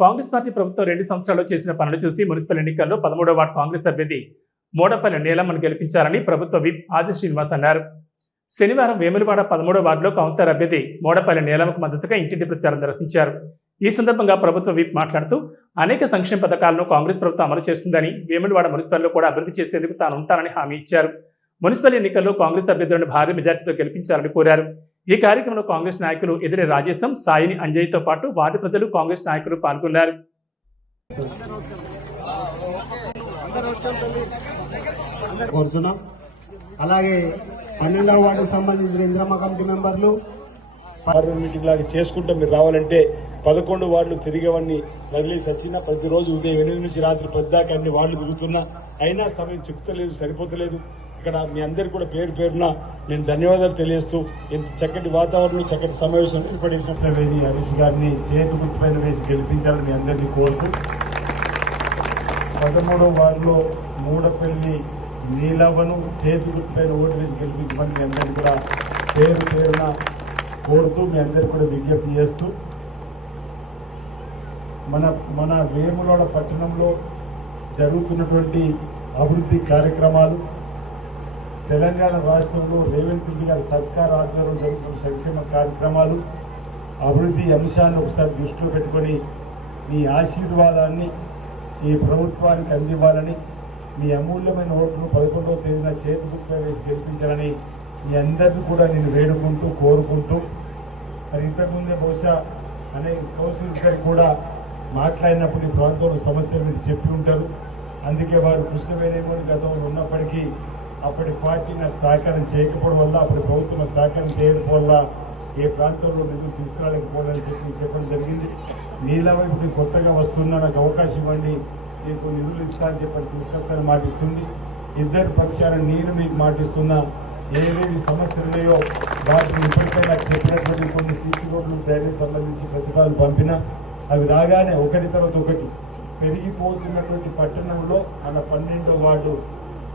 Congress party ప్రభుత్వం రెండు సంవత్సరాల్లో చేసిన పనులు చూసి మున్సిపల్ ఎన్నికల్లో పదమూడవ వార్డు కాంగ్రెస్ అభ్యర్థి మోడపల్లి నీలమ్మను గెలిపించాలని ప్రభుత్వ విప్ ఆది శ్రీనివాస్ అన్నారు. శనివారం వేములవాడ పదమూడవ వార్డులో కౌంటర్ అభ్యర్థి మోడపల్లి నీలమ్మకు మద్దతుగా ఇంటింటి ప్రచారం నిర్వహించారు. ఈ సందర్భంగా ప్రభుత్వ విప్ మాట్లాడుతూ అనేక సంక్షేమ పథకాలను కాంగ్రెస్ ప్రభుత్వం అమలు చేస్తుందని వేములవాడ మున్సిపల్లో కూడా అభివృద్ధి చేసేందుకు తాను ఉంటానని హామీ ఇచ్చారు. మున్సిపల్ ఎన్నికల్లో కాంగ్రెస్ అభ్యర్థులను భారీ మెజార్టీతో గెలిపించాలని కోరారు. ఈ కార్యక్రమంలో కాంగ్రెస్ నాయకులు ఎదిరి రాజేశం సాయిని అంజయ్యతో పాటు వార్డు ప్రజలు కాంగ్రెస్ నాయకులు పాల్గొన్నారు. కోరుతున్నాం. అలాగే పన్నెండవ వార్డుకు సంబంధించిన ఇంద్రమ్మ కమిటీ మెంబర్లు పార్లమెంట్ మీటింగ్ లాగా చేసుకుంటే మీరు రావాలంటే పదకొండు వార్డులు తిరిగేవన్నీ వదిలేసి వచ్చినా ప్రతిరోజు ఉదయం ఎనిమిది నుంచి రాత్రి పద్దాకా అన్ని వార్డులు తిరుగుతున్నా. అయినా సమయం చెప్తలేదు సరిపోతలేదు. ఇక్కడ మీ అందరికి కూడా పేరు పేరున నేను ధన్యవాదాలు తెలియజేస్తూ ఇంత చక్కటి వాతావరణం చక్కటి సమావేశం ఏర్పడేసినట్లు వేసి హరీష్ గారిని చేతి గుర్తుపైన వేసి గెలిపించాలని మీ అందరినీ కోరుతూ పదమూడవ వార్డులో మూడపల్లి నీలవను చేతి గుర్తుపైన ఓటు వేసి గెలిపించమని మీ అందరినీ కూడా పేరు పేరున కోరుతూ మీ అందరికీ కూడా విజ్ఞప్తి చేస్తూ మన మన వేములవాడ పట్టణంలో జరుగుతున్నటువంటి అభివృద్ధి కార్యక్రమాలు తెలంగాణ రాష్ట్రంలో రేవంత్ రెడ్డి గారి సర్కార్ ఆధ్వర్యంలో జరుగుతున్న సంక్షేమ కార్యక్రమాలు అభివృద్ధి అంశాలను ఒకసారి దృష్టిలో పెట్టుకొని మీ ఆశీర్వాదాన్ని ఈ ప్రభుత్వానికి అందివ్వాలని మీ అమూల్యమైన ఓట్లు పదకొండవ తేదీన చేతి బుక్పై వేసి గెలిపించాలని మీ అందరినీ కూడా నేను వేడుకుంటూ కోరుకుంటూ మరి ఇంతకుముందే బహుశా అనేక కౌన్సిలర్స్ గారు కూడా మాట్లాడినప్పుడు ఈ ప్రాంతంలో సమస్యలు మీరు చెప్పి ఉంటారు. అందుకే వారు కృష్ణవేణేమోని గతంలో ఉన్నప్పటికీ అప్పటి పార్టీ నాకు సహకారం చేయకపోవడం వల్ల అప్పటి ప్రభుత్వం సహకారం చేయడం వల్ల ఏ ప్రాంతంలో నిధులు తీసుకురాలేకపోవాలని చెప్పి చెప్పడం జరిగింది. నీలవైపు ఇప్పుడు కొత్తగా వస్తున్నా నాకు అవకాశం ఇవ్వండి మీకు నిధులు ఇస్తా అని చెప్పి తీసుకొస్తానని మాటిస్తుంది. ఇద్దరు పక్షాన నేను మీకు మాటిస్తున్నా. ఏవేవి సమస్యలు ఉన్నాయో వాటిని ఇప్పటికే నాకు చెప్పినటువంటి కొన్ని సీసీ రోడ్లు డ్రైనేజ్ సంబంధించి ప్రతిపాదనలు పంపినా అవి రాగానే ఒకటి తర్వాత ఒకటి పెరిగిపోతున్నటువంటి పట్టణంలో మన పన్నెండో వార్డు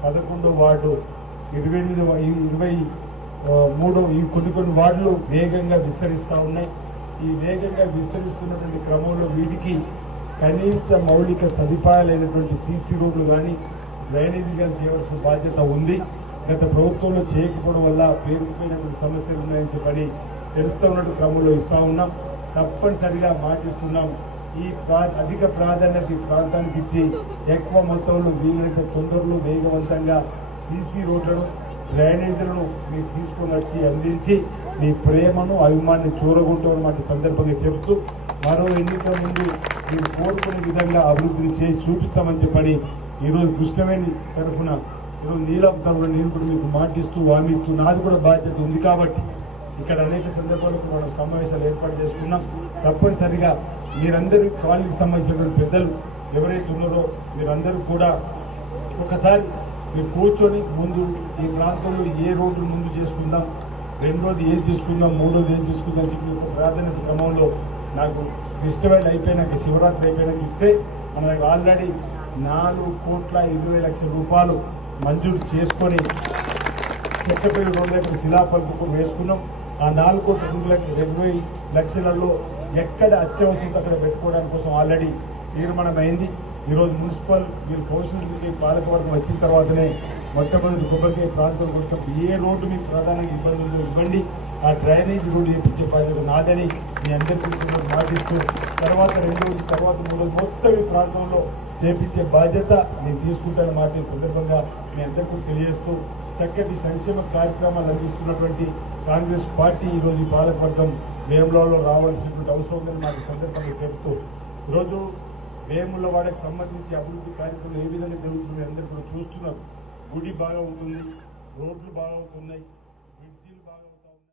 పదకొండో వార్డు ఇరవై ఎనిమిది ఇరవై మూడు మూడో ఈ కొన్ని కొన్ని వార్డులు వేగంగా విస్తరిస్తూ ఉన్నాయి. ఈ వేగంగా విస్తరిస్తున్నటువంటి క్రమంలో వీటికి కనీస మౌలిక సదుపాయాలైనటువంటి సీసీ రోడ్లు కానీ డ్రైనేజీ కానీ చేయవలసిన బాధ్యత ఉంది. గత ప్రభుత్వంలో చేయకపోవడం వల్ల పేరుకుపోయినటువంటి సమస్యలు ఉన్నాయని చెప్పని తెలుస్తూ ఉన్నట్టు క్రమంలో ఇస్తూ ఉన్నాం. తప్పనిసరిగా మాటిస్తున్నాం. ఈ ప్రా అధిక ప్రాధాన్యత ఈ ప్రాంతానికి ఇచ్చి ఎక్కువ మొత్తంలో వీలైనంత తొందరలో వేగవంతంగా సీసీ రోడ్లను డ్రైనేజీలను మీరు తీసుకొని వచ్చి అందించి మీ ప్రేమను అభిమాన్ని చూరగొంటామన్నమాట సందర్భంగా చెప్తూ మరో ఎన్నిక ముందు మీరు కోరుకునే విధంగా అభివృద్ధిని చేసి చూపిస్తామని చెప్పని ఈరోజు కృష్ణవేణి తరఫున ఈరోజు నీలం తరఫున నేను కూడా మీకు మాటిస్తూ వామిస్తూ నాది కూడా బాధ్యత ఉంది కాబట్టి ఇక్కడ అనేక సందర్భాలకు మనం సమావేశాలు ఏర్పాటు చేసుకున్నాం. తప్పనిసరిగా మీరందరూ కాలనీకి సంబంధించిన పెద్దలు ఎవరైతే ఉన్నారో మీరందరూ కూడా ఒకసారి మీరు కూర్చొని ముందు ఈ ప్రాంతంలో ఏ రోడ్లు ముందు చేసుకుందాం రెండోది ఏది చేసుకుందాం మూడోది ఏది చేసుకుందాం అని చెప్పి ఒక ప్రాధాన్యత క్రమంలో నాకు ఫెస్టివల్ అయిపోయినాక శివరాత్రి అయిపోయినాక ఇస్తే మనకు ఆల్రెడీ నాలుగు కోట్ల ఇరవై లక్షల రూపాయలు మంజూరు చేసుకొని చెక్కపల్లి రోడ్ల దగ్గర శిలాపల్పు వేసుకున్నాం. ఆ నాలుగు కోట్ల రెండు ఇరవై లక్షలలో ఎక్కడ అత్యవసరం అక్కడ పెట్టుకోవడానికి కోసం ఆల్రెడీ తీర్మానం అయింది ఈరోజు మున్సిపల్ మీరు కౌన్సిల్కి పాలకవర్గం వచ్చిన తర్వాతనే మొట్టమొదటి కొబ్బరికాయ ప్రాంతం కోసం ఏ రోడ్డు మీకు ప్రధానంగా ఇబ్బందులు ఇవ్వండి. ఆ డ్రైనేజ్ రోడ్డు చేపించే బాధ్యత నాదని మీ అందరికీ బాధిస్తూ తర్వాత రెండు రోజుల తర్వాత మూడు మొత్తం ఈ ప్రాంతంలో చేపించే బాధ్యత నేను తీసుకుంటాను మాట సందర్భంగా మీ అందరికీ తెలియజేస్తూ చక్కటి సంక్షేమ కార్యక్రమాలు అందిస్తున్నటువంటి కాంగ్రెస్ పార్టీ ఈరోజు ఈ పాలకవర్గం వేములలో రావాల్సినటువంటి అవసరం ఉందని నాకు సందర్భంగా చెప్తూ ఈరోజు వేములవాడకి సంబంధించి అభివృద్ధి కార్యక్రమాలు ఏ విధంగా జరుగుతుంది అందరూ కూడా చూస్తున్నారు. గుడి బాగా ఉంటుంది రోడ్లు బాగా ఉంటున్నాయి.